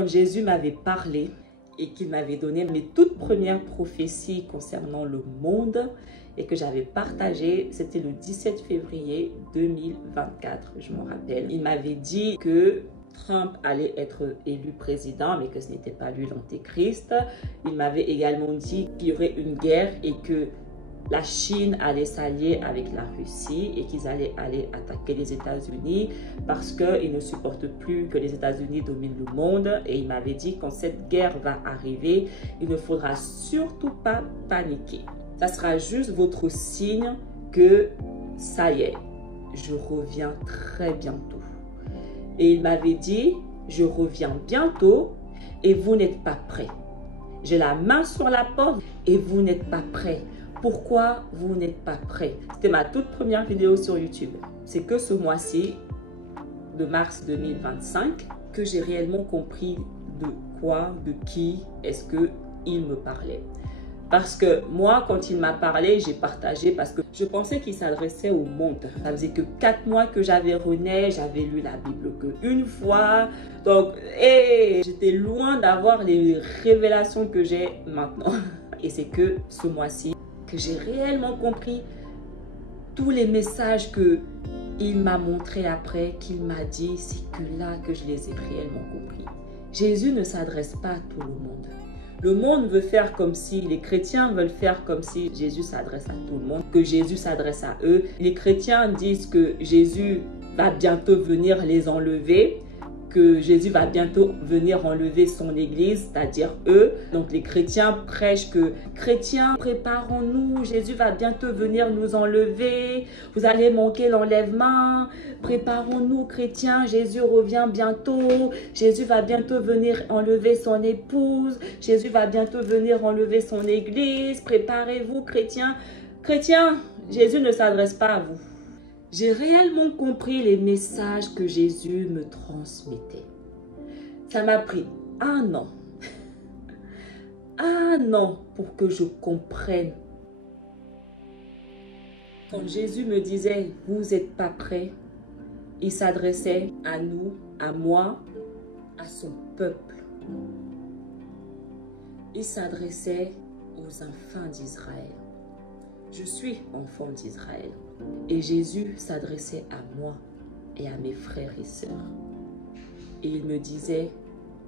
quand Jésus m'avait parlé et qu'il m'avait donné mes toutes premières prophéties concernant le monde et que j'avais partagé, c'était le 17 février 2024, je m'en rappelle. Il m'avait dit que Trump allait être élu président, mais que ce n'était pas lui l'antéchrist. Il m'avait également dit qu'il y aurait une guerre et que la Chine allait s'allier avec la Russie et qu'ils allaient aller attaquer les États-Unis parce qu'ils ne supportent plus que les États-Unis dominent le monde. Et il m'avait dit quand cette guerre va arriver, il ne faudra surtout pas paniquer. Ça sera juste votre signe que ça y est, je reviens très bientôt. Et il m'avait dit, je reviens bientôt et vous n'êtes pas prêts. J'ai la main sur la porte et vous n'êtes pas prêts. Pourquoi vous n'êtes pas prêts? C'était ma toute première vidéo sur YouTube. C'est que ce mois-ci, de mars 2025, que j'ai réellement compris de quoi, de qui est-ce qu'il me parlait. Parce que moi, quand il m'a parlé, j'ai partagé parce que je pensais qu'il s'adressait au monde. Ça faisait que 4 mois que j'avais rené, j'avais lu la Bible qu'une fois. Donc, j'étais loin d'avoir les révélations que j'ai maintenant. Et c'est que ce mois-ci que j'ai réellement compris tous les messages qu'il m'a montré après, qu'il m'a dit, c'est que là que je les ai réellement compris. Jésus ne s'adresse pas à tout le monde. Le monde veut faire comme si, les chrétiens veulent faire comme si Jésus s'adresse à tout le monde, que Jésus s'adresse à eux. Les chrétiens disent que Jésus va bientôt venir les enlever, que Jésus va bientôt venir enlever son église, c'est-à-dire eux. Donc les chrétiens prêchent que « Chrétiens, préparons-nous, Jésus va bientôt venir nous enlever, vous allez manquer l'enlèvement, préparons-nous chrétiens, Jésus revient bientôt, Jésus va bientôt venir enlever son épouse, Jésus va bientôt venir enlever son église, préparez-vous chrétiens. » Chrétiens, Jésus ne s'adresse pas à vous. J'ai réellement compris les messages que Jésus me transmettait. Ça m'a pris 1 an. 1 an pour que je comprenne. Quand Jésus me disait, vous n'êtes pas prêts, il s'adressait à nous, à moi, à son peuple. Il s'adressait aux enfants d'Israël. Je suis enfant d'Israël. Et Jésus s'adressait à moi et à mes frères et sœurs. Et il me disait,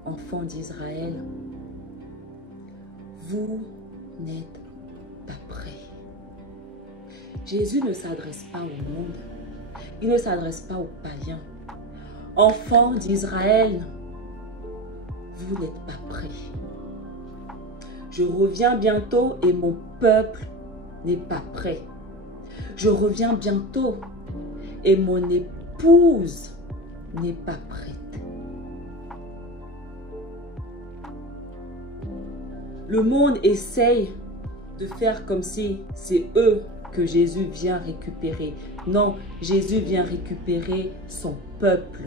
enfants d'Israël, vous n'êtes pas prêts. Jésus ne s'adresse pas au monde. Il ne s'adresse pas aux païens. Enfants d'Israël, vous n'êtes pas prêts. Je reviens bientôt et mon peuple n'est pas prêt. Je reviens bientôt et mon épouse n'est pas prête. Le monde essaye de faire comme si c'est eux que Jésus vient récupérer. Non, Jésus vient récupérer son peuple.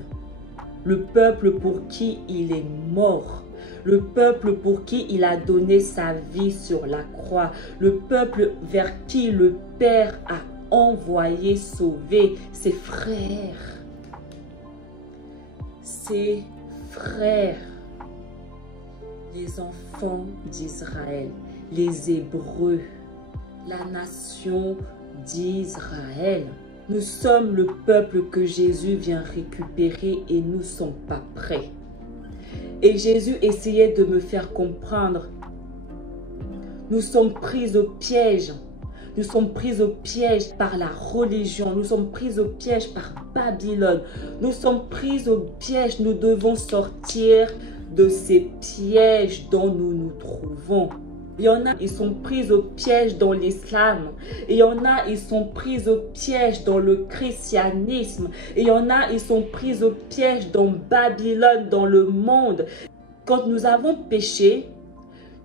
Le peuple pour qui il est mort. Le peuple pour qui il a donné sa vie sur la croix. Le peuple vers qui le Père a envoyé sauver ses frères. Ses frères. Les enfants d'Israël. Les Hébreux. La nation d'Israël. Nous sommes le peuple que Jésus vient récupérer et nous ne sommes pas prêts. Et Jésus essayait de me faire comprendre. Nous sommes pris au piège. Nous sommes pris au piège par la religion. Nous sommes pris au piège par Babylone. Nous sommes pris au piège. Nous devons sortir de ces pièges dont nous nous trouvons. Il y en a, ils sont pris au piège dans l'islam. Et il y en a, ils sont pris au piège dans le christianisme. Et il y en a, ils sont pris au piège dans Babylone, dans le monde. Quand nous avons péché,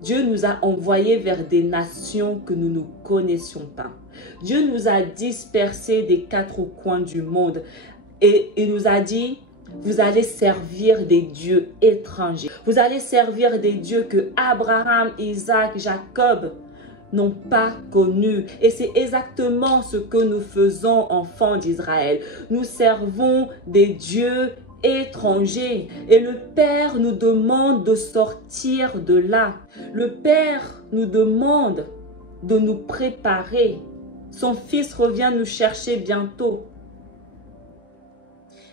Dieu nous a envoyés vers des nations que nous ne connaissions pas. Dieu nous a dispersés des 4 coins du monde. Et il nous a dit, vous allez servir des dieux étrangers. Vous allez servir des dieux que Abraham, Isaac, Jacob n'ont pas connus. Et c'est exactement ce que nous faisons, enfants d'Israël. Nous servons des dieux étrangers. Et le Père nous demande de sortir de là. Le Père nous demande de nous préparer. Son Fils revient nous chercher bientôt.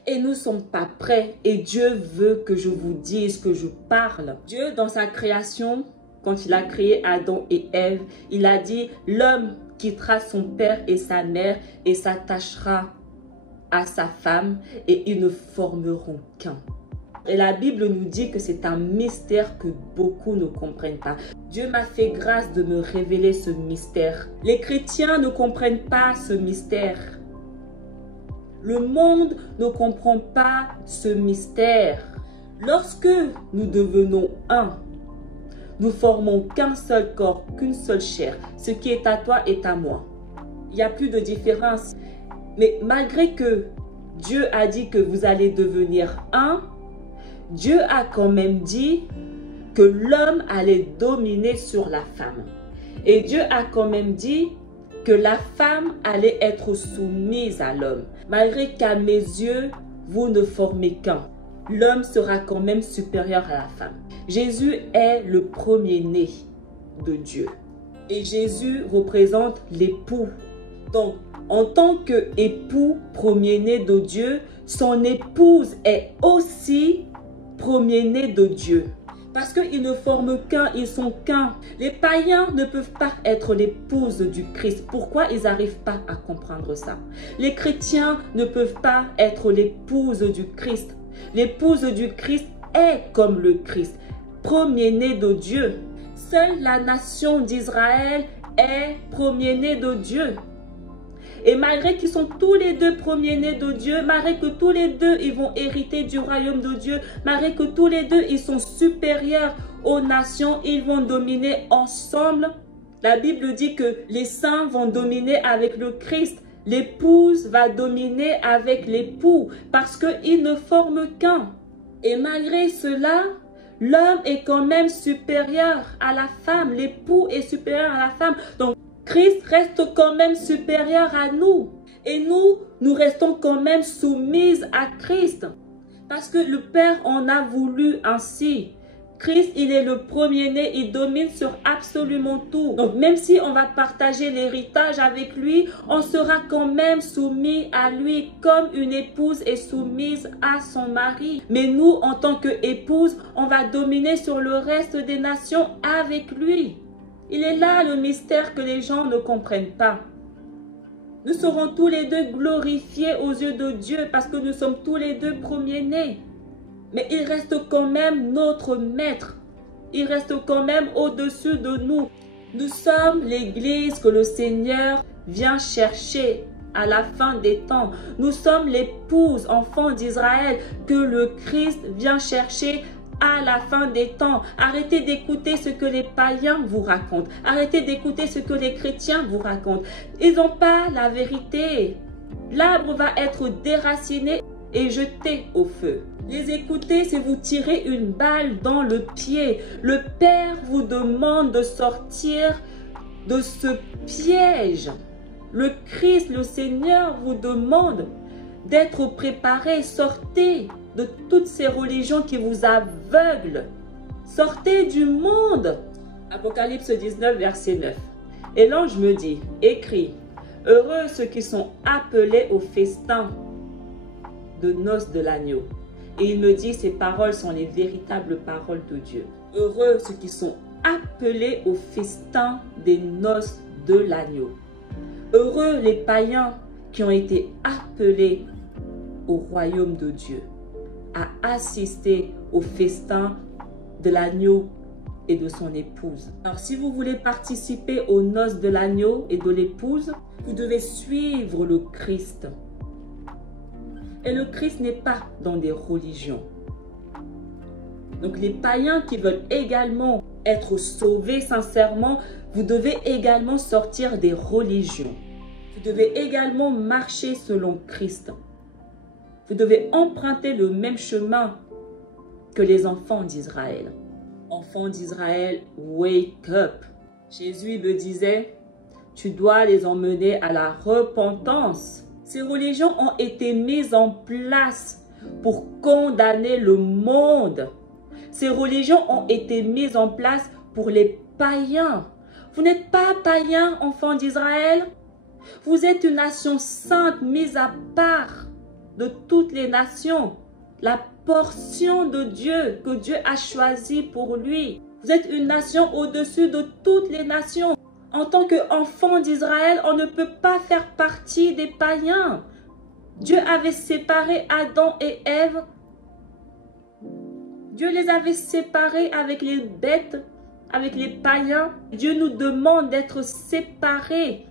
Et nous ne sommes pas prêts. Et Dieu veut que je vous dise, que je parle. Dieu, dans sa création, quand il a créé Adam et Ève, il a dit « L'homme quittera son père et sa mère et s'attachera à sa femme et ils ne formeront qu'un. » Et la Bible nous dit que c'est un mystère que beaucoup ne comprennent pas. Dieu m'a fait grâce de me révéler ce mystère. Les chrétiens ne comprennent pas ce mystère. Le monde ne comprend pas ce mystère. Lorsque nous devenons un, nous formons qu'un seul corps, qu'une seule chair. Ce qui est à toi est à moi. Il n'y a plus de différence. Mais malgré que Dieu a dit que vous allez devenir un, Dieu a quand même dit que l'homme allait dominer sur la femme. Et Dieu a quand même dit que la femme allait être soumise à l'homme. Malgré qu'à mes yeux, vous ne formez qu'un. L'homme sera quand même supérieur à la femme. Jésus est le premier-né de Dieu. Et Jésus représente l'époux. Donc, en tant qu'époux premier-né de Dieu, son épouse est aussi premier-né de Dieu. Parce qu'ils ne forment qu'un, ils sont qu'un. Les païens ne peuvent pas être l'épouse du Christ. Pourquoi ils n'arrivent pas à comprendre ça? Les chrétiens ne peuvent pas être l'épouse du Christ. L'épouse du Christ est comme le Christ, premier-né de Dieu. Seule la nation d'Israël est premier-né de Dieu. Et malgré qu'ils sont tous les deux premiers-nés de Dieu, malgré que tous les deux ils vont hériter du royaume de Dieu, malgré que tous les deux ils sont supérieurs aux nations, ils vont dominer ensemble. La Bible dit que les saints vont dominer avec le Christ. L'épouse va dominer avec l'époux parce qu'ils ne forment qu'un. Et malgré cela, l'homme est quand même supérieur à la femme. L'époux est supérieur à la femme. Donc, Christ reste quand même supérieur à nous. Et nous restons quand même soumises à Christ. Parce que le Père en a voulu ainsi. Christ, il est le premier-né, il domine sur absolument tout. Donc, même si on va partager l'héritage avec lui, on sera quand même soumis à lui comme une épouse est soumise à son mari. Mais nous, en tant qu'épouse, on va dominer sur le reste des nations avec lui. Il est là le mystère que les gens ne comprennent pas. Nous serons tous les deux glorifiés aux yeux de Dieu parce que nous sommes tous les deux premiers-nés. Mais il reste quand même notre maître. Il reste quand même au-dessus de nous. Nous sommes l'église que le Seigneur vient chercher à la fin des temps. Nous sommes l'épouse, enfant d'Israël, que le Christ vient chercher à la fin des temps. Arrêtez d'écouter ce que les païens vous racontent. Arrêtez d'écouter ce que les chrétiens vous racontent. Ils n'ont pas la vérité. L'arbre va être déraciné et jeté au feu. Les écouter, c'est vous tirer une balle dans le pied. Le Père vous demande de sortir de ce piège. Le Christ, le Seigneur vous demande d'être préparé. Sortez de toutes ces religions qui vous aveuglent. Sortez du monde. Apocalypse 19, verset 9. Et l'ange me dit, écris, heureux ceux qui sont appelés au festin de noces de l'agneau. Et il me dit, ces paroles sont les véritables paroles de Dieu. Heureux ceux qui sont appelés au festin des noces de l'agneau. Heureux les païens qui ont été appelés au royaume de Dieu, à assister au festin de l'agneau et de son épouse. Alors si vous voulez participer aux noces de l'agneau et de l'épouse, vous devez suivre le Christ. Et le Christ n'est pas dans des religions. Donc les païens qui veulent également être sauvés sincèrement, vous devez également sortir des religions. Vous devez également marcher selon Christ. Vous devez emprunter le même chemin que les enfants d'Israël. Enfants d'Israël, wake up. Jésus me disait, tu dois les emmener à la repentance. Ces religions ont été mises en place pour condamner le monde. Ces religions ont été mises en place pour les païens. Vous n'êtes pas païens, enfants d'Israël. Vous êtes une nation sainte, mise à part de toutes les nations. La portion de Dieu que Dieu a choisie pour lui. Vous êtes une nation au-dessus de toutes les nations. En tant qu'enfant d'Israël, on ne peut pas faire partie des païens. Dieu avait séparé Adam et Ève. Dieu les avait séparés avec les bêtes, avec les païens. Dieu nous demande d'être séparés